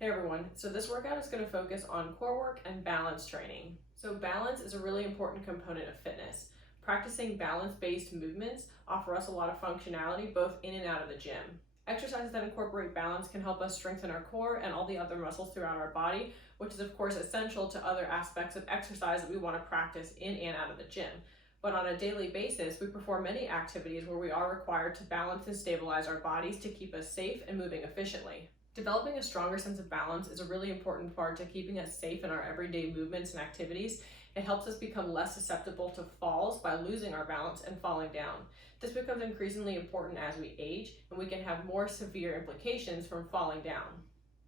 Hey everyone, so this workout is going to focus on core work and balance training. So balance is a really important component of fitness. Practicing balance-based movements offer us a lot of functionality both in and out of the gym. Exercises that incorporate balance can help us strengthen our core and all the other muscles throughout our body, which is of course essential to other aspects of exercise that we want to practice in and out of the gym. But on a daily basis, we perform many activities where we are required to balance and stabilize our bodies to keep us safe and moving efficiently. Developing a stronger sense of balance is a really important part to keeping us safe in our everyday movements and activities. It helps us become less susceptible to falls by losing our balance and falling down. This becomes increasingly important as we age, and we can have more severe implications from falling down.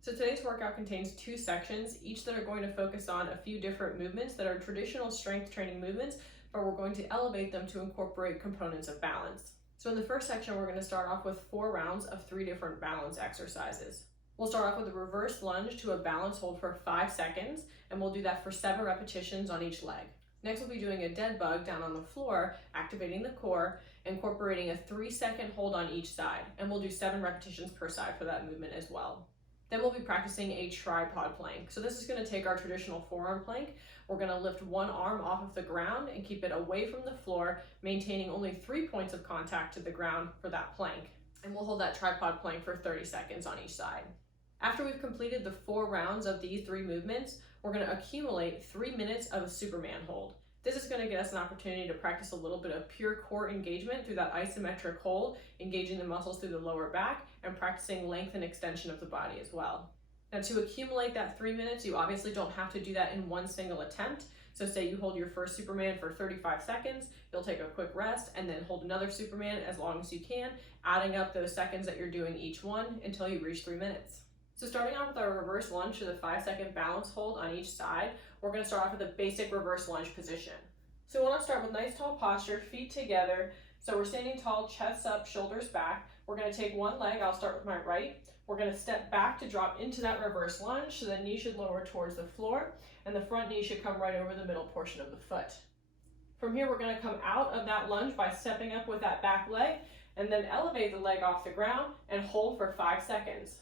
So today's workout contains two sections, each that are going to focus on a few different movements that are traditional strength training movements, but we're going to elevate them to incorporate components of balance. So in the first section, we're going to start off with 4 rounds of 3 different balance exercises. We'll start off with a reverse lunge to a balance hold for 5 seconds, and we'll do that for 7 repetitions on each leg. Next, we'll be doing a dead bug down on the floor, activating the core, incorporating a 3-second hold on each side, and we'll do 7 repetitions per side for that movement as well. Then we'll be practicing a tripod plank. So this is going to take our traditional forearm plank. We're going to lift one arm off of the ground and keep it away from the floor, maintaining only 3 points of contact to the ground for that plank. And we'll hold that tripod plank for 30 seconds on each side. After we've completed the 4 rounds of these 3 movements, we're going to accumulate 3 minutes of a Superman hold. This is going to get us an opportunity to practice a little bit of pure core engagement through that isometric hold, engaging the muscles through the lower back and practicing length and extension of the body as well. Now to accumulate that 3 minutes, you obviously don't have to do that in one single attempt. So say you hold your first Superman for 35 seconds, you'll take a quick rest and then hold another Superman as long as you can, adding up those seconds that you're doing each one until you reach 3 minutes. So starting off with our reverse lunge to the 5-second balance hold on each side, we're going to start off with a basic reverse lunge position. So we want to start with nice tall posture, feet together. So we're standing tall, chest up, shoulders back. We're going to take one leg, I'll start with my right. We're going to step back to drop into that reverse lunge, so the knee should lower towards the floor, and the front knee should come right over the middle portion of the foot. From here, we're going to come out of that lunge by stepping up with that back leg, and then elevate the leg off the ground and hold for 5 seconds.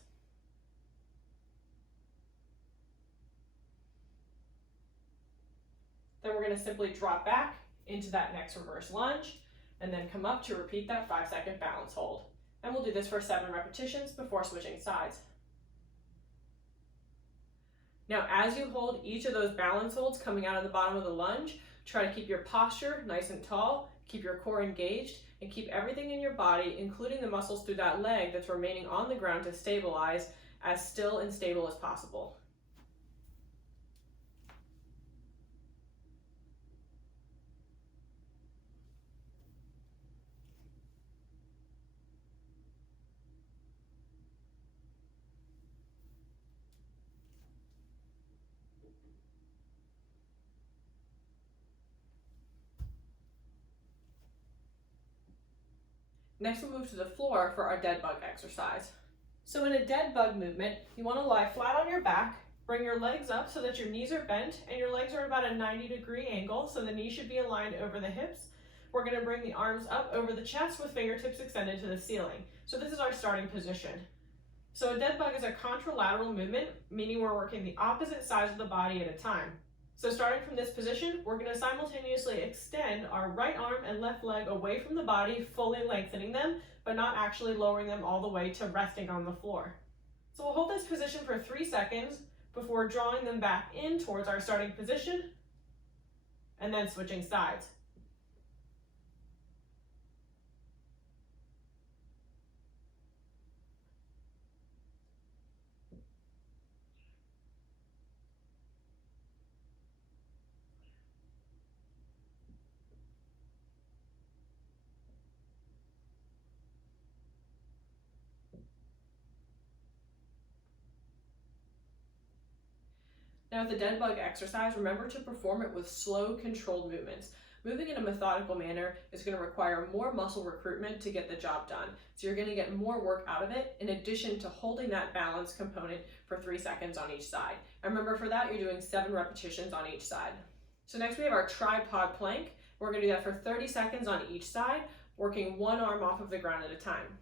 Then we're going to simply drop back into that next reverse lunge and then come up to repeat that 5-second balance hold. And we'll do this for 7 repetitions before switching sides. Now, as you hold each of those balance holds coming out of the bottom of the lunge, try to keep your posture nice and tall, keep your core engaged, and keep everything in your body, including the muscles through that leg that's remaining on the ground to stabilize, as still and stable as possible. Next, we'll move to the floor for our dead bug exercise. So in a dead bug movement, you want to lie flat on your back, bring your legs up so that your knees are bent and your legs are at about a 90-degree angle, so the knees should be aligned over the hips. We're going to bring the arms up over the chest with fingertips extended to the ceiling. So this is our starting position. So a dead bug is a contralateral movement, meaning we're working the opposite sides of the body at a time. So starting from this position, we're going to simultaneously extend our right arm and left leg away from the body, fully lengthening them, but not actually lowering them all the way to resting on the floor. So we'll hold this position for 3 seconds before drawing them back in towards our starting position and then switching sides. Now with the dead bug exercise, remember to perform it with slow, controlled movements. Moving in a methodical manner is going to require more muscle recruitment to get the job done. So you're going to get more work out of it in addition to holding that balance component for 3 seconds on each side. And remember for that, you're doing 7 repetitions on each side. So next we have our tripod plank. We're going to do that for 30 seconds on each side, working one arm off of the ground at a time.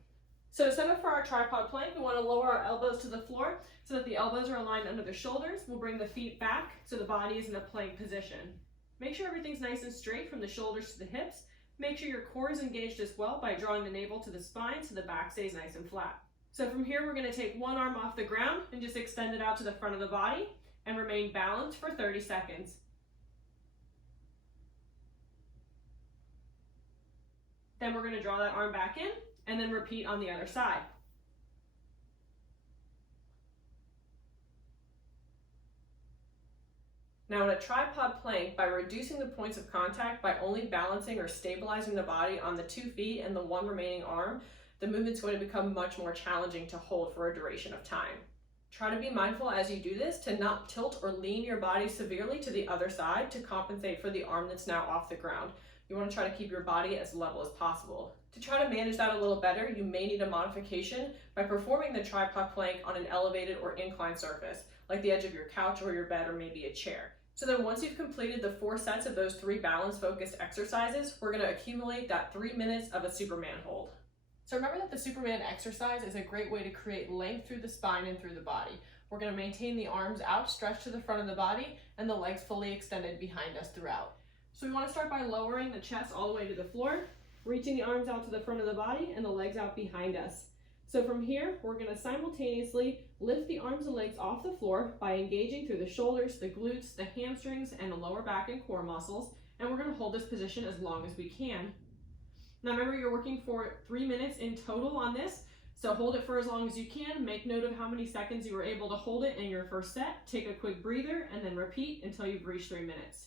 So to set up for our tripod plank, we want to lower our elbows to the floor so that the elbows are aligned under the shoulders. We'll bring the feet back so the body is in a plank position. Make sure everything's nice and straight from the shoulders to the hips. Make sure your core is engaged as well by drawing the navel to the spine so the back stays nice and flat. So from here, we're going to take one arm off the ground and just extend it out to the front of the body and remain balanced for 30 seconds. Then we're going to draw that arm back in and then repeat on the other side. Now in a tripod plank, by reducing the points of contact by only balancing or stabilizing the body on the 2 feet and the one remaining arm, the movement's going to become much more challenging to hold for a duration of time. Try to be mindful as you do this to not tilt or lean your body severely to the other side to compensate for the arm that's now off the ground. You want to try to keep your body as level as possible. To try to manage that a little better, you may need a modification by performing the tripod plank on an elevated or inclined surface, like the edge of your couch or your bed or maybe a chair. So then once you've completed the 4 sets of those 3 balance-focused exercises, we're going to accumulate that 3 minutes of a Superman hold. So remember that the Superman exercise is a great way to create length through the spine and through the body. We're going to maintain the arms outstretched to the front of the body and the legs fully extended behind us throughout. So we want to start by lowering the chest all the way to the floor, reaching the arms out to the front of the body and the legs out behind us. So from here, we're going to simultaneously lift the arms and legs off the floor by engaging through the shoulders, the glutes, the hamstrings, and the lower back and core muscles. And we're going to hold this position as long as we can. Now remember, you're working for 3 minutes in total on this. So hold it for as long as you can. Make note of how many seconds you were able to hold it in your first set. Take a quick breather and then repeat until you've reached 3 minutes.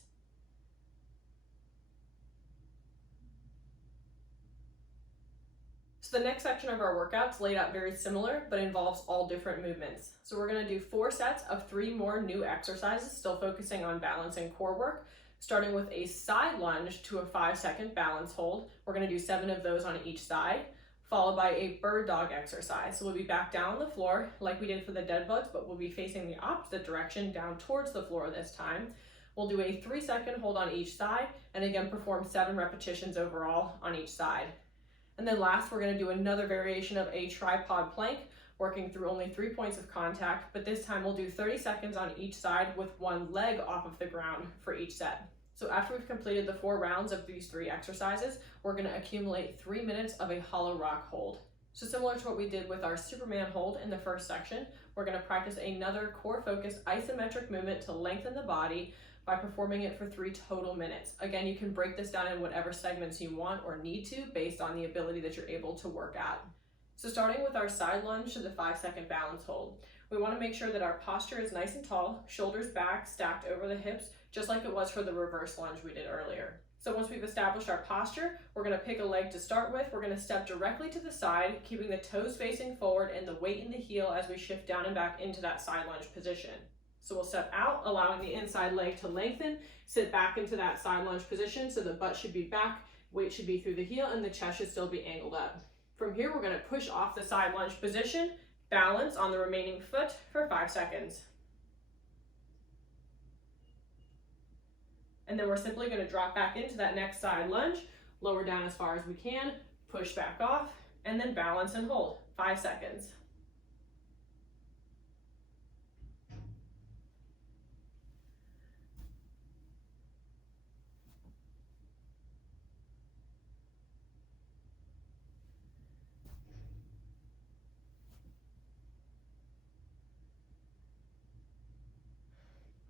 So the next section of our workout's laid out very similar, but involves all different movements. So we're going to do 4 sets of 3 more new exercises, still focusing on balance and core work, starting with a side lunge to a 5-second balance hold. We're going to do 7 of those on each side, followed by a bird dog exercise. So we'll be back down on the floor like we did for the dead bugs, but we'll be facing the opposite direction, down towards the floor this time. We'll do a 3-second hold on each side, and again perform 7 repetitions overall on each side. And then last, we're going to do another variation of a tripod plank, working through only 3 points of contact, but this time we'll do 30 seconds on each side with one leg off of the ground for each set. So after we've completed the 4 rounds of these 3 exercises, we're going to accumulate 3 minutes of a hollow rock hold. So similar to what we did with our Superman hold in the first section, we're going to practice another core-focused isometric movement to lengthen the body by performing it for 3 total minutes. Again, you can break this down in whatever segments you want or need to based on the ability that you're able to work at. So starting with our side lunge to the 5-second balance hold, we want to make sure that our posture is nice and tall, shoulders back, stacked over the hips, just like it was for the reverse lunge we did earlier. So once we've established our posture, we're going to pick a leg to start with. We're going to step directly to the side, keeping the toes facing forward and the weight in the heel as we shift down and back into that side lunge position. So we'll step out, allowing the inside leg to lengthen, sit back into that side lunge position so the butt should be back, weight should be through the heel, and the chest should still be angled up. From here, we're going to push off the side lunge position, balance on the remaining foot for 5 seconds. And then we're simply going to drop back into that next side lunge, lower down as far as we can, push back off, and then balance and hold, 5 seconds.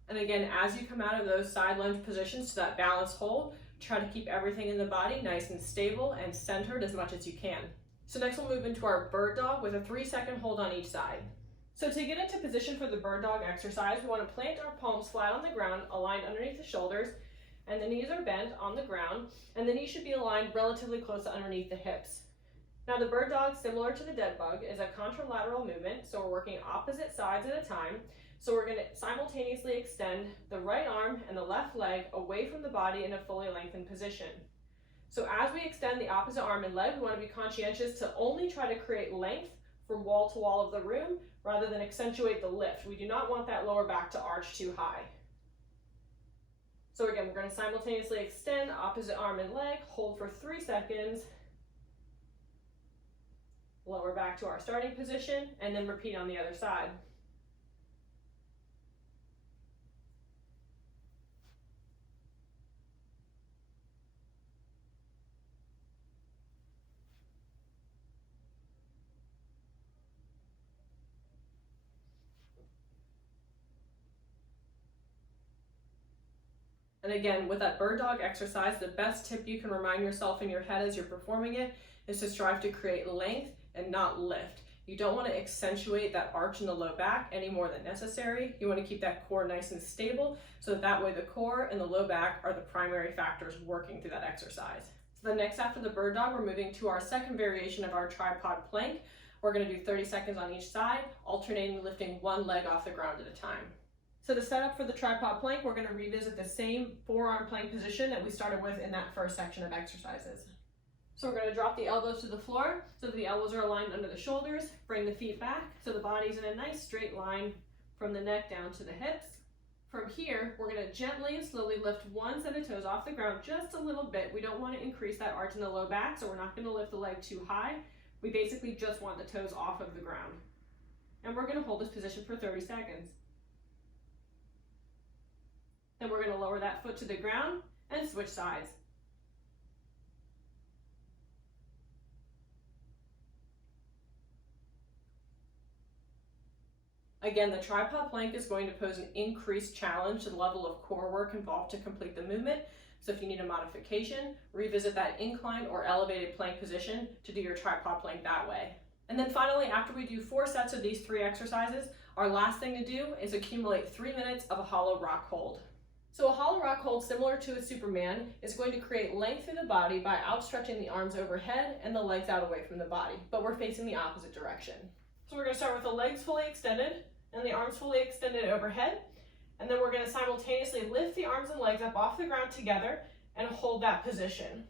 And again, as you come out of those side lunge positions to that balanced hold, try to keep everything in the body nice and stable and centered as much as you can. So next we'll move into our bird dog with a 3-second hold on each side. So to get into position for the bird dog exercise, we want to plant our palms flat on the ground, aligned underneath the shoulders, and the knees are bent on the ground, and the knees should be aligned relatively close to underneath the hips. Now the bird dog, similar to the dead bug, is a contralateral movement, so we're working opposite sides at a time. So we're going to simultaneously extend the right arm and the left leg away from the body in a fully lengthened position. So as we extend the opposite arm and leg, we want to be conscientious to only try to create length from wall to wall of the room rather than accentuate the lift. We do not want that lower back to arch too high. So again, we're going to simultaneously extend opposite arm and leg, hold for 3 seconds, Lower back to our starting position, and then repeat on the other side. And again, with that bird dog exercise, the best tip you can remind yourself in your head as you're performing it is to strive to create length and not lift. You don't want to accentuate that arch in the low back any more than necessary. You want to keep that core nice and stable so that way the core and the low back are the primary factors working through that exercise. So then next, after the bird dog, we're moving to our second variation of our tripod plank. We're going to do 30 seconds on each side, alternating lifting one leg off the ground at a time. So to set up for the tripod plank, we're going to revisit the same forearm plank position that we started with in that first section of exercises. So we're going to drop the elbows to the floor so that the elbows are aligned under the shoulders. Bring the feet back so the body's in a nice straight line from the neck down to the hips. From here, we're going to gently and slowly lift one set of toes off the ground just a little bit. We don't want to increase that arch in the low back, so we're not going to lift the leg too high. We basically just want the toes off of the ground. And we're going to hold this position for 30 seconds. Then we're going to lower that foot to the ground and switch sides. Again, the tripod plank is going to pose an increased challenge to the level of core work involved to complete the movement. So if you need a modification, revisit that incline or elevated plank position to do your tripod plank that way. And then finally, after we do 4 sets of these 3 exercises, our last thing to do is accumulate 3 minutes of a hollow rock hold. So a hollow rock hold, similar to a Superman, is going to create length through the body by outstretching the arms overhead and the legs out away from the body, but we're facing the opposite direction. So we're going to start with the legs fully extended and the arms fully extended overhead, and then we're going to simultaneously lift the arms and legs up off the ground together and hold that position.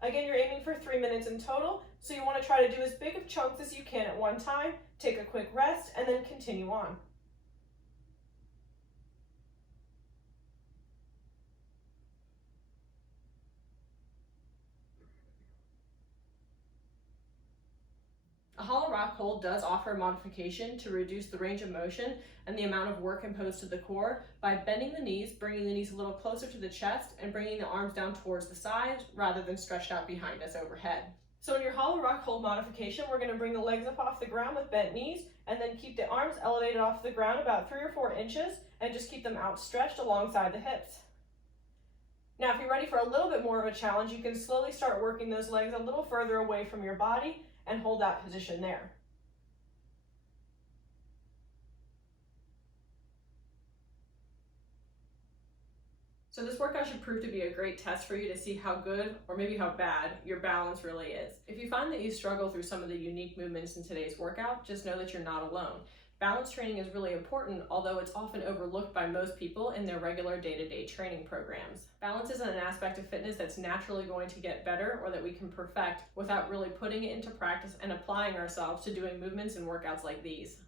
Again, you're aiming for 3 minutes in total, so you want to try to do as big of chunks as you can at one time, take a quick rest, and then continue on. A hollow rock hold does offer a modification to reduce the range of motion and the amount of work imposed to the core by bending the knees, bringing the knees a little closer to the chest, and bringing the arms down towards the sides rather than stretched out behind us overhead. So in your hollow rock hold modification, we're going to bring the legs up off the ground with bent knees and then keep the arms elevated off the ground about 3 or 4 inches and just keep them outstretched alongside the hips. Now, if you're ready for a little bit more of a challenge, you can slowly start working those legs a little further away from your body and hold that position there. So this workout should prove to be a great test for you to see how good, or maybe how bad, your balance really is. If you find that you struggle through some of the unique movements in today's workout, just know that you're not alone. Balance training is really important, although it's often overlooked by most people in their regular day-to-day training programs. Balance isn't an aspect of fitness that's naturally going to get better or that we can perfect without really putting it into practice and applying ourselves to doing movements and workouts like these.